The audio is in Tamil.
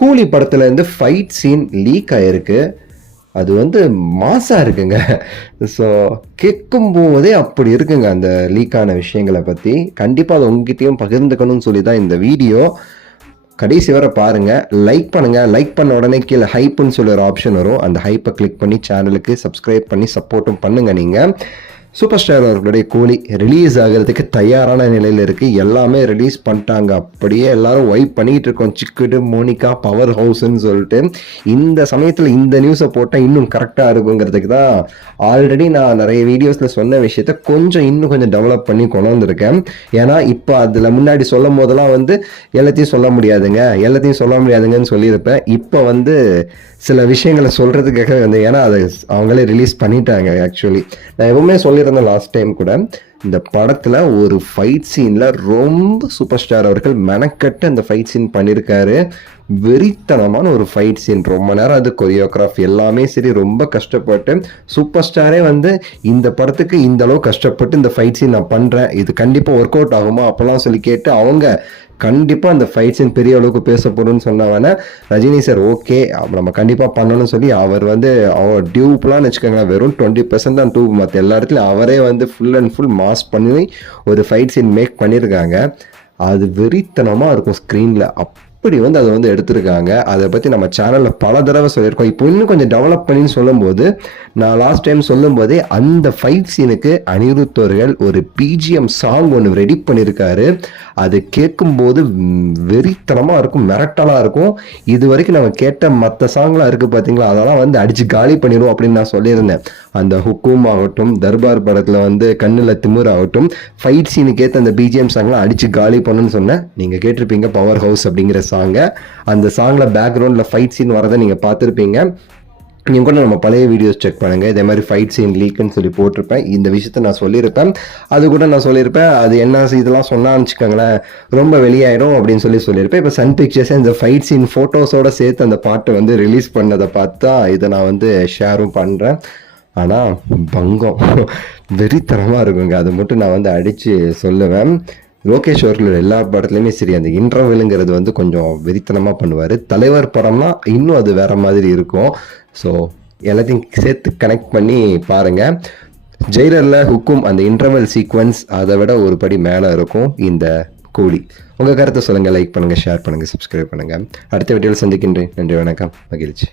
கூலி படத்துலேருந்து ஃபைட் சீன் லீக் ஆகிருக்கு. அது வந்து மாசாக இருக்குங்க. ஸோ கேட்கும் போதே அப்படி இருக்குங்க அந்த லீக்கான விஷயங்களை பற்றி. கண்டிப்பாக அதை உங்ககிட்டயும் பகிர்ந்துக்கணும்னு சொல்லி தான் இந்த வீடியோ. கடைசி வரை பாருங்கள், லைக் பண்ணுங்கள். லைக் பண்ண உடனே கீழே ஹைப்புன்னு சொல்லி ஒரு ஆப்ஷன் வரும். அந்த ஹைப்பை கிளிக் பண்ணி சேனலுக்கு சப்ஸ்கிரைப் பண்ணி சப்போர்ட்டும் பண்ணுங்கள். நீங்கள் சூப்பர் ஸ்டார் அவர்களுடைய கூலி ரிலீஸ் ஆகிறதுக்கு தயாரான நிலையில் இருக்குது. எல்லாமே ரிலீஸ் பண்ணிட்டாங்க. அப்படியே எல்லாரும் வைப் பண்ணிகிட்டு இருக்கோம். சிக்குடு, மோனிகா, பவர் ஹவுஸ்ன்னு சொல்லிட்டு. இந்த சமயத்தில் இந்த நியூஸை போட்டால் இன்னும் கரெக்டாக இருக்குங்கிறதுக்கு தான் ஆல்ரெடி நான் நிறைய வீடியோஸில் சொன்ன விஷயத்த இன்னும் கொஞ்சம் டெவலப் பண்ணி கொண்டு வந்திருக்கேன். ஏன்னா இப்போ அதில் முன்னாடி சொல்லும் போதெல்லாம் எல்லாத்தையும் சொல்ல முடியாதுங்கன்னு சொல்லியிருப்பேன். இப்போ சில விஷயங்களை சொல்கிறதுக்காக ஏன்னா அதை அவங்களே ரிலீஸ் பண்ணிட்டாங்க. ஆக்சுவலி நான் எப்பவுமே சொல்லியிருந்தேன் லாஸ்ட் டைம் கூட, இந்த படத்தில் ஒரு ஃபைட் சீனில் ரொம்ப சூப்பர் ஸ்டார் அவர்கள் மெனக்கட்டு அந்த ஃபைட் சீன் பண்ணியிருக்காரு. வெறித்தனமான ஒரு ஃபைட் சீன். ரொம்ப நேரம் அது கொரியோகிராஃப் எல்லாமே சரி, ரொம்ப கஷ்டப்பட்டு சூப்பர் ஸ்டாரே இந்த படத்துக்கு இந்த அளவு கஷ்டப்பட்டு இந்த ஃபைட் சீன் நான் பண்ணுறேன், இது கண்டிப்பாக ஒர்க் அவுட் ஆகுமா அப்போல்லாம் சொல்லி கேட்டு அவங்க கண்டிப்பாக அந்த ஃபைட் சீன் பெரிய அளவுக்கு பேசப்படும்னு சொன்னவன ரஜினி சார் ஓகே நம்ம கண்டிப்பாக பண்ணணும்னு சொல்லி அவர் அவர் டியூப்லான்னு வச்சுக்கோங்களேன், வெறும் 20% தான் டியூப், மற்ற எல்லா இடத்துலையும் அவரே ஃபுல் அண்ட் ஃபுல் மாஸ் பண்ணி ஒரு ஃபைட் சீன் மேக் பண்ணியிருக்காங்க. அது வெறித்தனமாக இருக்கும் ஸ்க்ரீனில். அப்படி அதை எடுத்திருக்காங்க. அதை பற்றி நம்ம சேனலில் பல தடவை சொல்லியிருக்கோம். இப்போ இன்னும் கொஞ்சம் டெவலப் பண்ணி சொல்லும்போது, நான் லாஸ்ட் டைம் சொல்லும் போதே அந்த ஃபைட் சீனுக்கு அனிருத் அவர்கள் ஒரு பிஜிஎம் சாங் ஒன்று ரெடி பண்ணியிருக்காரு. அது கேட்கும்போது வெறித்தனமாக இருக்கும், மிரட்டலாக இருக்கும். இது வரைக்கும் நம்ம கேட்ட மற்ற சாங்லாம் இருக்குது பார்த்தீங்களா, அதெல்லாம் அடித்து காலி பண்ணிடும் அப்படின்னு நான் சொல்லியிருந்தேன். அந்த ஹுக்கும் ஆகட்டும், தர்பார் படத்தில் கண்ணில் திமிர் ஆகட்டும், ஃபைட் சீனுக்கு ஏற்ற அந்த பிஜிஎம் சாங்லாம் அடித்து காலி பண்ணுன்னு சொன்னேன். நீங்கள் கேட்டிருப்பீங்க பவர் ஹவுஸ் அப்படிங்கிற சாங்க. அந்த சாங்கில் பேக்ரவுண்டில் ஃபைட் சீன் வரதை நீங்கள் பார்த்துருப்பீங்க. நீங்கள் கூட நம்ம பழைய வீடியோஸ் செக் பண்ணுங்கள். இதே மாதிரி ஃபைட் சீன் லீக்குன்னு சொல்லி போட்டிருப்பேன். இந்த விஷயத்த நான் சொல்லியிருப்பேன். அது கூட நான் சொல்லியிருப்பேன், அது என்ன இதெல்லாம் சொன்னான்னு வச்சுக்கோங்களேன் ரொம்ப வெளியாயிடும் அப்படின்னு சொல்லியிருப்பேன். இப்போ சன் பிக்சர்ஸ் இந்த ஃபைட் சீன் ஃபோட்டோஸோடு சேர்த்து அந்த பாட்டை ரிலீஸ் பண்ணதை பார்த்தா இதை நான் ஷேரும் பண்ணுறேன். ஆனால் பங்கம் வெறித்தனமாக இருக்குங்க. அதை மட்டும் நான் அடித்து சொல்லுவேன். லோகேஷ் அவர்கள் எல்லா படத்துலையுமே சரி, அந்த இன்டர்வெலுங்கிறது கொஞ்சம் வெறித்தனமாக பண்ணுவார். தலைவர் படம்னா இன்னும் அது வேற மாதிரி இருக்கும். ஸோ எல்லாத்தையும் சேர்த்து கனெக்ட் பண்ணி பாருங்கள். ஜெயிலரில் ஹுக்கும் அந்த இன்டர்வெல் சீக்வன்ஸ் அதை விட ஒரு படி மேலே இருக்கும் இந்த கூலி. உங்கள் கருத்தை சொல்லுங்கள், லைக் பண்ணுங்கள், ஷேர் பண்ணுங்கள், சப்ஸ்கிரைப் பண்ணுங்கள். அடுத்த வீடியோவில் சந்திக்கின்றேன். நன்றி, வணக்கம், மகிழ்ச்சி.